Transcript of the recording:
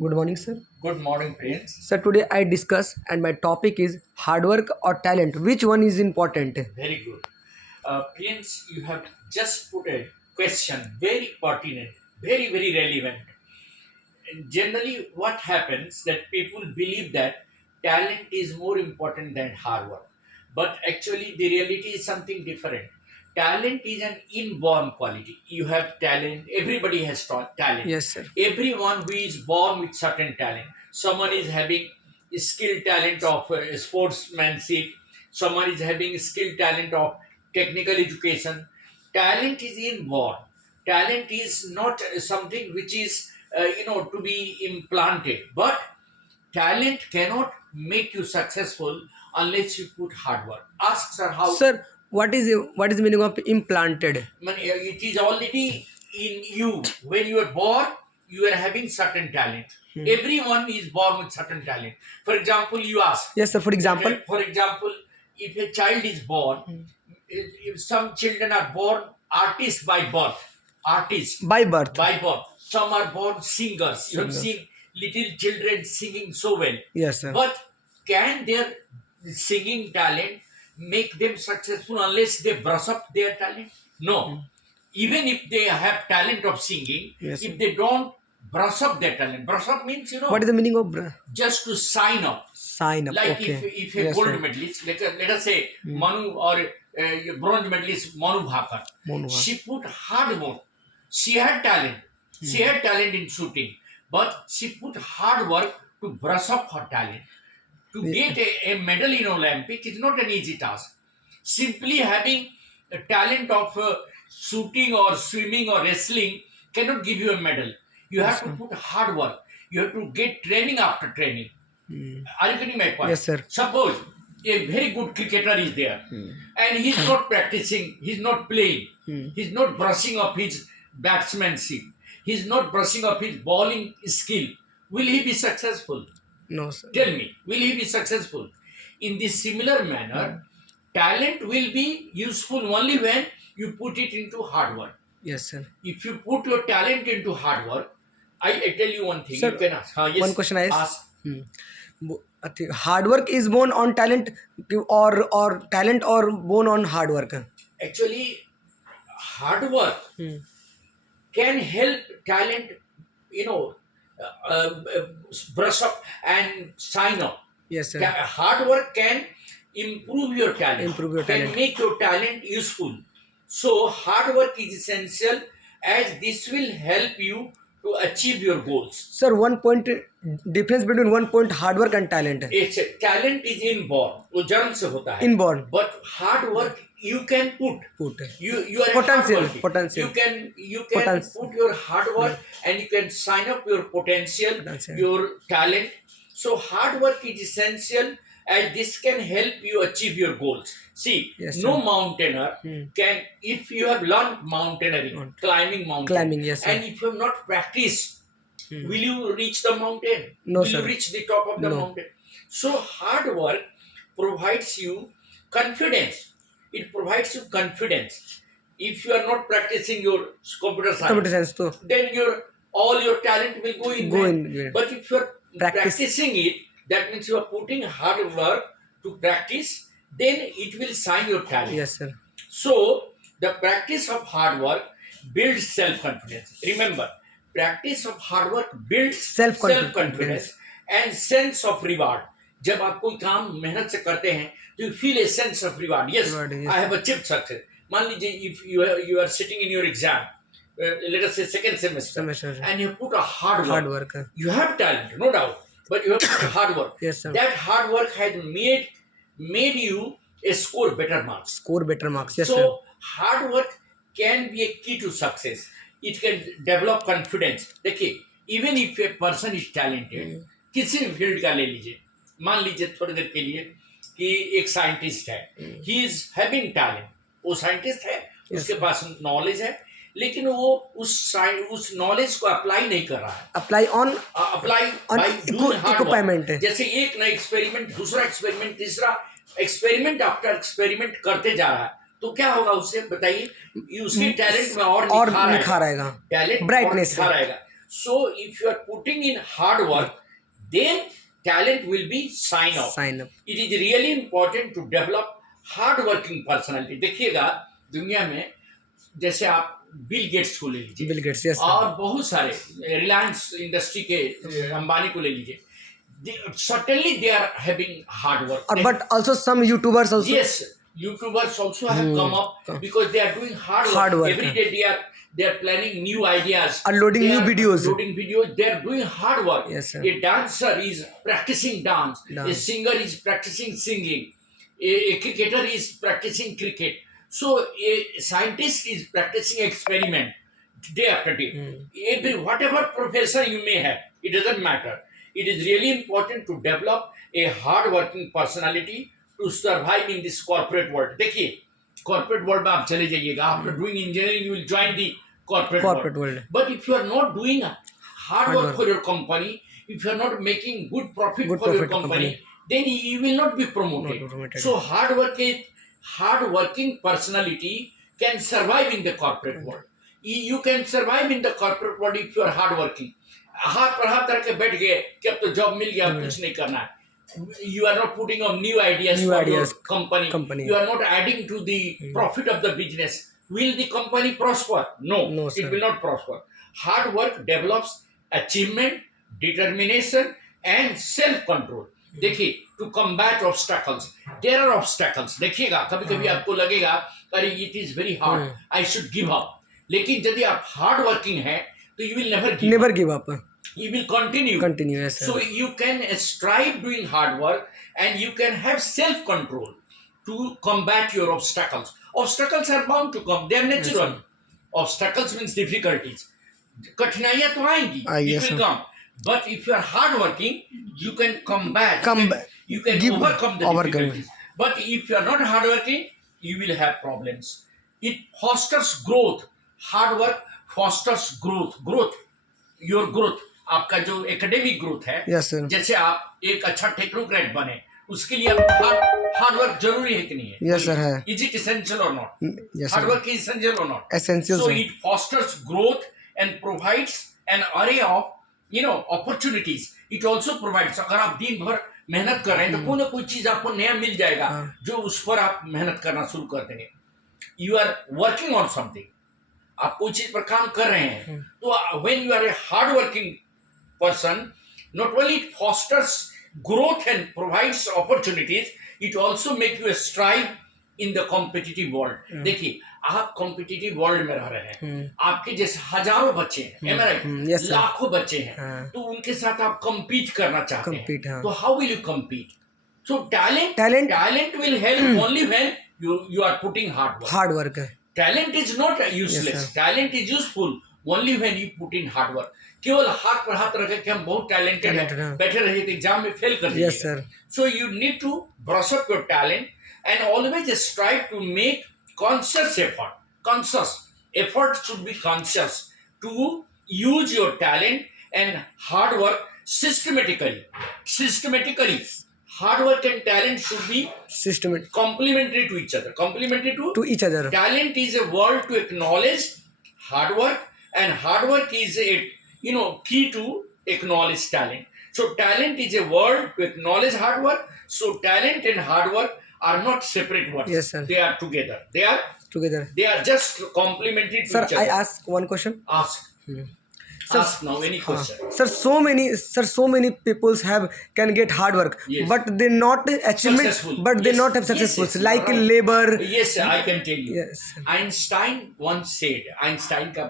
Good morning, sir. Good morning, Prince. Sir, today I discuss and my topic is hard work or talent. Which one is important? Very good. Prince, you have just put a question very pertinent, very relevant. And generally, what happens that people believe that talent is more important than hard work. But actually, the reality is something different. Talent is an inborn quality. You have talent. Everybody has talent. Yes, sir. Everyone who is born with certain talent. Someone is having skill talent of sportsmanship. Someone is having skill talent of technical education. Talent is inborn. Talent is not something which is to be implanted, but talent cannot make you successful unless you put hard work. Ask sir how. Sir, what is the meaning of implanted? It is already in you. When you are born, you are having certain talent. Everyone is born with certain talent. For example, you ask. Yes, sir. For example, If a child is born, if some children are born artists by birth, artists by birth. by birth. Some are born singers. You have Singers. seen little children singing so well. Yes, sir. But can their singing talent make them successful unless they brush up their talent? No. Even if they have talent of singing, Yes, if sir. they don't brush up their talent, brush up means What is the meaning of just to sign up. sign up? Like Okay. if a Yes, gold sir. medalist, let us say Manu or bronze medalist Manu Bhakar, Monu Bhakar. she put hard work. She had talent. She had talent in shooting, but she put hard work to brush up her talent. To get a medal in Olympic is not an easy task. Simply having a talent of shooting or swimming or wrestling cannot give you a medal. You have to put hard work. You have to get training after training. Are you getting my point? Yes, sir. Suppose a very good cricketer is there and he's not practicing, he's not playing, he's not brushing up his batsmanship, he's not brushing up his bowling skill. Will he be successful? No, sir. Tell me, will he be successful? In this similar manner, talent will be useful only when you put it into hard work. Yes, sir. If you put your talent into hard work, I tell you one thing. Sir, You can ask. Yes, one question is ask. I think hard work is born on talent or talent or born on hard work. Actually, hard work can help talent, you know, brush up and sign up. Yes, sir. Hard work can improve your talent, Improve your can talent. make your talent useful. So, hard work is essential as this will help you to achieve your goals. Sir, one point difference between one point hard work and talent. It's talent is inborn, वो जन्म से होता है. Inborn. But hard work you can put. Put. You are Potential, hardworking. potential. You can Potential. put your hard work and you can sign up your potential, your talent. So hard work is essential and this can help you achieve your goals. See, Yes, no sir. mountaineer can, if you have learned mountaineering, climbing mountain, Climbing, yes, sir. and if you have not practiced, will you reach the mountain? No, will sir. you reach the top of the No. mountain? So hard work provides you confidence. It provides you confidence. If you are not practicing your computer Computer science, science to then all your talent will go in go vain. in vain. But if you are Practice. practicing it, that means you are putting hard work to practice, then it will sign your talent. Yes, sir. So, the practice of hard work builds self-confidence. Remember, practice of hard work builds Self-confidence. self-confidence and sense of reward. जब आप कोई काम मेहनत से करते हैं, तो you feel a sense of reward. Yes, Reward, yes. I have achieved success. मान लीजिए, if you are sitting in your exam, let us say second semester, Semester. and you put a hard work. Hard work. You have talent, no doubt, but you have put hard work. Yes, sir. That hard work has made you score better marks. Score better marks. Yes, sir. So hard work can be a key to success. It can develop confidence. देखिए, even if a person is talented, किसी भी field का ले लीजिए, मान लीजिए थोड़ी देर के लिए कि एक साइंटिस्ट है, he is having talent, वो साइंटिस्ट है, उसके पास नॉलेज है, लेकिन वो उस नॉलेज को अप्लाई नहीं कर रहा है. Apply on apply on by doing hard equipment. Work. जैसे एक नया एक्सपेरिमेंट, दूसरा एक्सपेरिमेंट, तीसरा एक्सपेरिमेंट आफ्टर एक्सपेरिमेंट करते जा रहा है, तो क्या होगा उससे बताइए? उसके टैलेंट में और निखार आएगा. Talent Brightness. निखार आएगा. So if you are putting in hard work, then talent will be sign off. Sign up. It is really important to develop hard working personality. देखिएगा दुनिया में जैसे आप बिल गेट्स को ले लीजिए, बिल गेट्स, यस, और बहुत सारे रिलायंस इंडस्ट्री के अंबानी को ले लीजिए. Certainly they are having hard work. But also some YouTubers also. Yes, YouTubers also have come up because they are doing hard work. Every day they are planning new ideas. Uploading new videos. Uploading videos. They are doing hard work. Yes, sir. A dancer is practicing dance. A singer is practicing singing. A cricketer is practicing cricket. So a scientist is practicing experiment day after day. Whatever profession you may have, it doesn't matter. It is really important to develop a hard-working personality to survive in this corporate world. देखिए, corporate world में आप चले जाइएगा. After doing engineering, you will join the corporate world. But if you are not doing hard work for your company, if you are not making good profit for your company, then you will not be promoted. So hard-working personality can survive in the corporate world. You can survive in the corporate world if you are hard-working. हाथ पर हाथ रख के बैठ गए कि अब तो जॉब मिल गया, कुछ नहीं करना है. You are not putting up new ideas for your company. You are not adding to the profit of the business. Will the company prosper? No, it will not prosper. Hard work develops achievement, determination, and self-control. देखिए, to combat obstacles. There are obstacles. देखिएगा, कभी-कभी आपको लगेगा, अरे it is very hard. I should give up. लेकिन यदि आप hard working हैं, तो you will never give up. You will continue. Yes, sir. So you can strive doing hard work, and you can have self-control to combat your obstacles. Obstacles are bound to come. They are natural. Yes, obstacles means difficulties. कठिनाइयां तो आएंगी. It will come. But if you are hardworking, you can combat. You can overcome the difficulties. But if you are not hardworking, you will have problems. It fosters growth. Hard work fosters growth. Your growth. आपका जो academic growth है, yes, जैसे आप एक अच्छा technocrat बने, उसके लिए आपको हार्ड वर्क जरूरी है कि नहीं है? Yes, sir, है. Is it essential or not? Yes, hard sir. work is essential or not? Essential. So it fosters growth and provides an array of opportunities. It also provides. अगर आप दिन भर मेहनत कर रहे हैं, तो कोई ना कोई चीज आपको नया मिल जाएगा, जो उस पर आप मेहनत करना शुरू कर देंगे. You are working on something. आप कोई चीज पर काम कर रहे हैं, तो when you are a hard working person, not only it fosters growth and provides opportunities, it also make you strive in the competitive world. देखिए, आप competitive world में रह रहे हैं, आपके जैसे हजारों बच्चे हैं, am I right? Yes, sir. लाखों बच्चे हैं, तो उनके साथ आप compete करना चाहते हैं, तो how will you compete? So talent will help only when you are putting hard work. Talent is not useless. Yes, talent is useful only when you put in hard work. केवल हाथ पर हाथ रखे कि हम बहुत टैलेंटेड हैं, बैठे रहिए तो एग्जाम में फेल कर Yes, sir. So you need to brush up your talent and always strive to make conscious effort. Conscious effort should be conscious to use your talent and hard work systematically. Hard work and talent should be Systematic. complementary to each other. To each other. Talent is a word to acknowledge hard work, and hard work is a key to acknowledge talent. So talent is a word to acknowledge hard work. So talent and hard work are not separate words. Yes, sir. They are together. They are just complementary to Sir, each other. I ask one question. Ask. Ask now any question. Sir, so many people can get hard work, Yes. but they not achievement, Successful. but they Yes. not have Yes, successful. yes, Like right. labor. Yes, I can tell you. Yes. Einstein once said, Einstein का